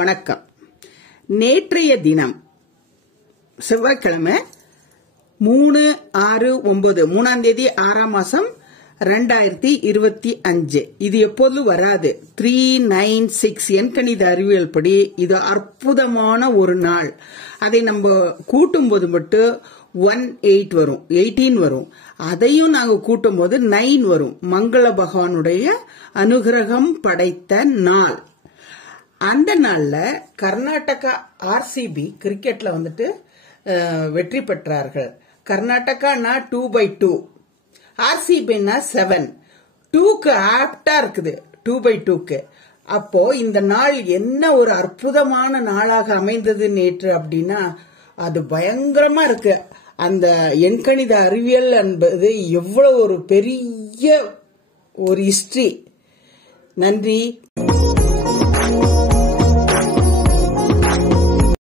வணக்கம். நேற்றைய தினம் செவ்வாய்க்கிழமை 3/6/9 3ஆம் தேதி 6ஆம் மாசம் 2025. இது எப்போது வராது. 396 எண்கணித அறிவியல் படி இது அற்புதமான ஒரு நாள். அதை நம்ம கூட்டும் போது மட்டும் 18 வரும், 18 வரும். அதையும் நாங்க கூட்டும் போது 9 வரும். மங்கள பகவானுடைய அனுகிரகம் படைத்த நாள். அந்த நாள்ல கர்நாடகா RCB கிரிக்கெட்ல வந்துட்டு வெற்றி பெற்றார்கள். கர்நாடகானா 2/2, RCBனா 7, 2க்கு ஆப்டா இருக்குது 2/2க்கு. அப்போ இந்த நாள் என்ன ஒரு அற்புதமான நாளாக அமைந்தது நேற்று அப்படின்னா, அது பயங்கரமா இருக்கு. அந்த எண்கணித அறிவியல் என்பது எவ்வளவு ஒரு பெரிய ஒரு ஹிஸ்டரி. நன்றி.